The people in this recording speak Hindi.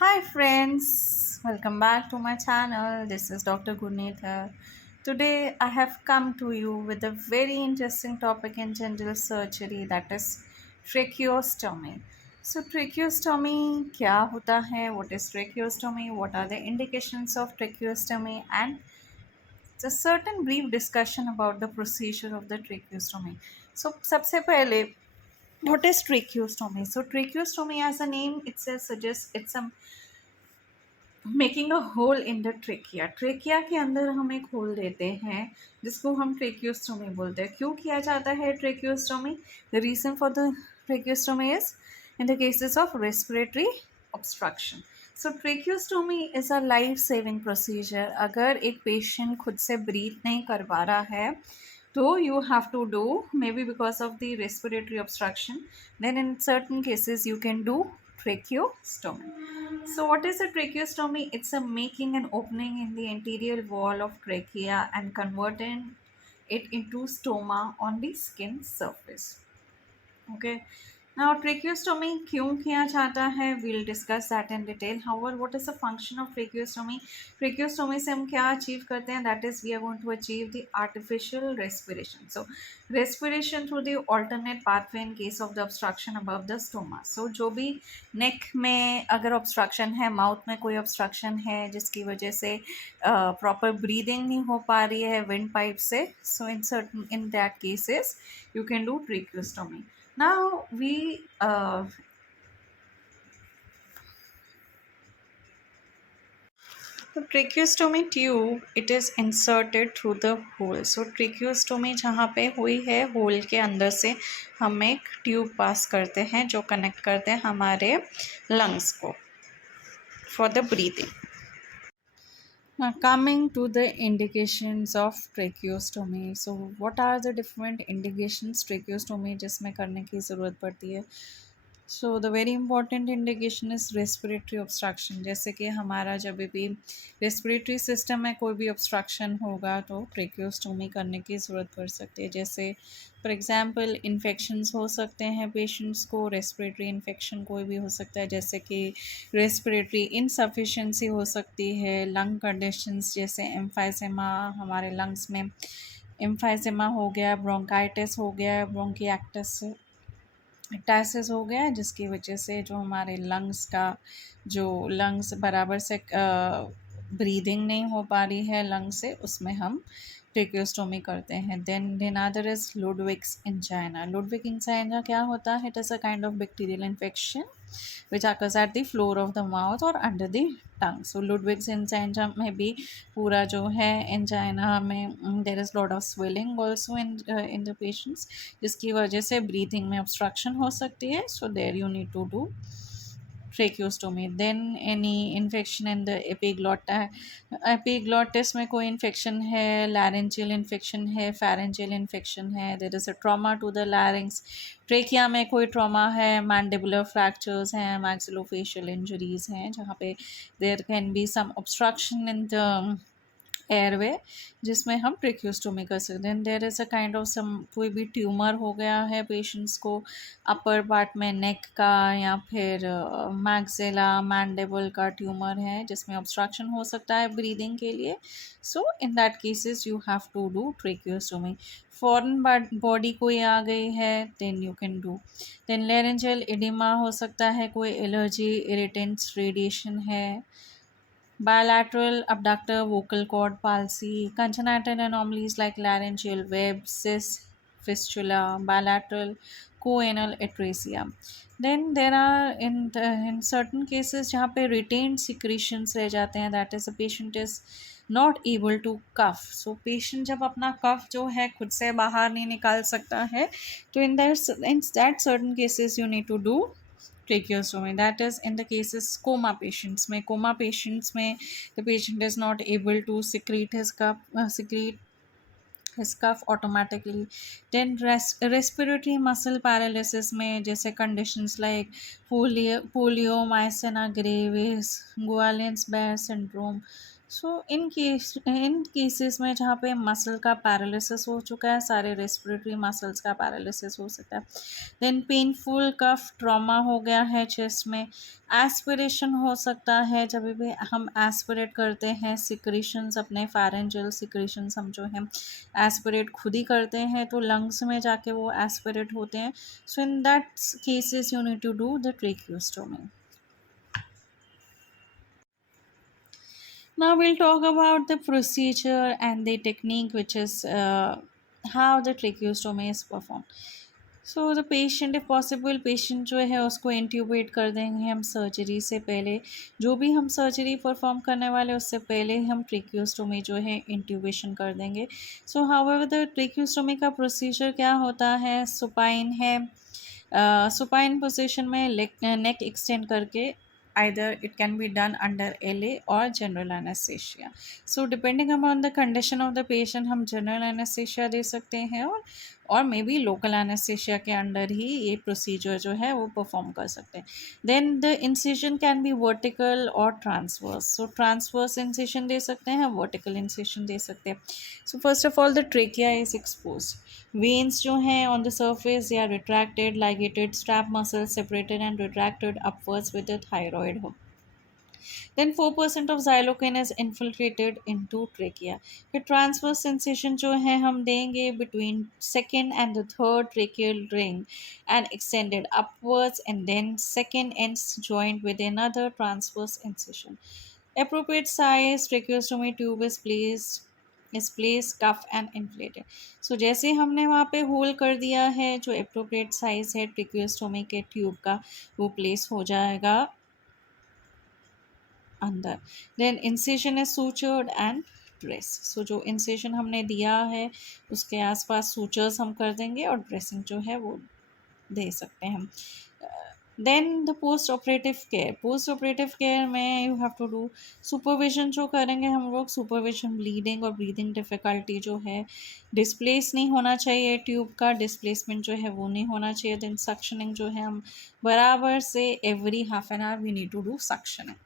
Hi friends, welcome back to my channel. This is Dr. Gurneet here. Today I have come to you with a very interesting topic in general surgery, that is tracheostomy. So tracheostomy क्या होता है? What is tracheostomy? What are the indications of tracheostomy? And a certain brief discussion about the procedure of the tracheostomy. So सबसे पहले what is tracheostomy? So tracheostomy as a name itself suggests it's a making a hole in the trachea. Trachea के अंदर हम एक होल देते हैं जिसको हम ट्रेक्यूस्टोमी बोलते हैं। क्यों किया जाता है tracheostomy? The reason for the tracheostomy is in the cases of respiratory obstruction. So tracheostomy is a life saving procedure. अगर एक पेशेंट खुद से ब्रीथ नहीं कर पा रहा है तो you have to do, maybe because of the respiratory obstruction, then in certain cases you can do tracheostomy. So what is a tracheostomy? It's a making an opening in the anterior wall of trachea and converting it into stoma on the skin surface. Okay. Now tracheostomy क्यों किया जाता है? We'll discuss that in detail. However, what is the function of tracheostomy? Tracheostomy से हम क्या achieve करते हैं? That is, we are going to achieve the artificial respiration. So, respiration through the alternate pathway in case of the obstruction above the stoma. So, जो भी neck में अगर obstruction है, mouth में कोई obstruction है जिसकी वजह से proper breathing नहीं हो पा रही है windpipe से, so in that cases you can do tracheostomy. Now the tracheostomy tube, it is inserted through the hole. So tracheostomy जहाँ पे हुई है, होल के अंदर से हम एक ट्यूब पास करते हैं जो कनेक्ट करते हैं हमारे लंग्स को for the breathing. Now coming to the indications of tracheostomy. So what are the different indications tracheostomy जिसमें करने की ज़रूरत पड़ती है? So the very important indication is respiratory obstruction. जैसे कि हमारा जब भी रेस्पिरेटरी सिस्टम में कोई भी ऑब्स्ट्रक्शन होगा तो ट्रेकियोस्टोमी करने की ज़रूरत पड़ सकती है। जैसे फॉर एग्जांपल इन्फेक्शंस हो सकते हैं पेशेंट्स को, रेस्पिरेटरी इन्फेक्शन कोई भी हो सकता है, जैसे कि रेस्पिरेटरी इनसफिशेंसी हो सकती है, लंग कंडीशंस जैसे एम्फाइसेमा, हमारे लंग्स में एम्फाइसेमा हो गया, ब्रोंकाइटिस हो गया, ब्रोंकिएक्टिस टैसिस हो गया है, जिसकी वजह से जो हमारे लंग्स का जो लंग्स बराबर से ब्रीदिंग नहीं हो पा रही है लंग से, उसमें हम ट्रेकियोस्टोमी करते हैं। Then other is Ludwig's angina. Ludwig angina क्या होता है? It is a kind of bacterial infection which occurs at the floor of the mouth or under the tongue. So Ludwig's angina में भी पूरा जो है angina में there is lot of swelling also in the patients, जिसकी वजह से breathing में obstruction हो सकती है. So there you need to do tracheostomy. Then any infection in the epiglottis में कोई infection है, laryngeal infection है, pharyngeal infection है, there is a trauma to the larynx, trachea में कोई trauma है, mandibular fractures हैं, maxillofacial injuries हैं जहाँ पे there can be some obstruction in the airway जिसमें हम ट्रेक्योस्टोमी कर सकते हैं। There is a kind of some कोई भी ट्यूमर हो गया है पेशेंट्स को अपर पार्ट में नेक का, या फिर मैक्सिला मैंडिबल का ट्यूमर है जिसमें ऑब्स्ट्रक्शन हो सकता है ब्रीदिंग के लिए। So in that cases you have to do tracheostomy. Foreign body कोई आ गई है then you can do. Then laryngeal oedema हो सकता है, कोई एलर्जी, इरिटेंट्स, रेडिएशन है, bilateral abductor vocal cord palsy, congenital anomalies like laryngeal web, cyst, fistula, bilateral choanal atresia. Then there are in certain cases जहाँ पे retained secretions रह जाते हैं, that is a patient is not able to cough. So patient जब अपना cough जो है खुद से बाहर नहीं निकाल सकता है तो in that certain cases you need to do tracheostomy. That is in the cases coma patients में the patient is not able to secrete his cough automatically. Then respiratory muscle paralysis में जैसे conditions like polio, myasthenia gravis, Guillain-Barré syndrome, सो इन केसेस में जहाँ पे मसल का पैरालिसिस हो चुका है, सारे रेस्पिरेटरी मसल्स का पैरालिसिस हो सकता है। देन पेनफुल कफ ट्रॉमा हो गया है चेस्ट में। एस्पिरेशन हो सकता है, जब भी हम एस्पिरेट करते हैं सिक्रीशंस, अपने फेरेंजियल सिक्रीशंस हम जो हैं एस्पिरेट खुद ही करते हैं, तो लंग्स में जाके वो एस्पिरेट होते हैं। So in that cases you need to do the tracheostomy. Now we'll talk about the procedure and the technique, which is how the tracheostomy is performed. So the patient, if possible, patient जो है उसको इंट्यूबेट कर देंगे हम सर्जरी से पहले। जो भी हम सर्जरी परफॉर्म करने वाले उससे पहले हम ट्रेकियोस्टोमी जो है इंट्यूबेशन कर देंगे। सो हाउएवर द ट्रेकियोस्टोमी का प्रोसीजर क्या होता है, सुपाइन है। सुपाइन पोजीशन में नेक एक्सटेंड करके either it can be done under LA or general anesthesia. So depending upon the condition of the patient हम general anesthesia दे सकते हैं और मे बी लोकल एनेस्थेशिया के अंडर ही ये प्रोसीजर जो है वो परफॉर्म कर सकते हैं। Then the incision can be vertical और ट्रांसवर्स। सो ट्रांसवर्स इंसिजन दे सकते हैं, वर्टिकल इंसिजन दे सकते हैं। So first of all the trachea is expose. Veins जो हैं ऑन द सर्फेस या retracted, ligated, strap muscle separated and retracted upwards with the thyroid हो। Then 4% of xylocaine is infiltrated into trachea. फिर transverse sensation जो है हम देंगे between second and the third tracheal ring and extended upwards, and then second ends joined with another transverse incision. Appropriate size tracheostomy tube is placed cuff and inflated. So जैसे हमने वहाँ पे होल कर दिया है, जो appropriate size है tracheostomy के ट्यूब का वो प्लेस हो जाएगा अंदर। Then incision is sutured and dress. सो जो इंसिजन हमने दिया है उसके आसपास सूचर्स हम कर देंगे और ड्रेसिंग जो है वो दे सकते हैं हम। Then the post operative care. Post operative care में you have to do supervision जो करेंगे हम लोग। सुपरविजन ब्लीडिंग और ब्रीदिंग डिफ़िकल्टी जो है, डिस्प्लेस नहीं होना चाहिए, ट्यूब का डिस्प्लेसमेंट जो है वो नहीं होना चाहिए। देन सक्शनिंग जो है हम बराबर से every half an hour we need to do suctioning.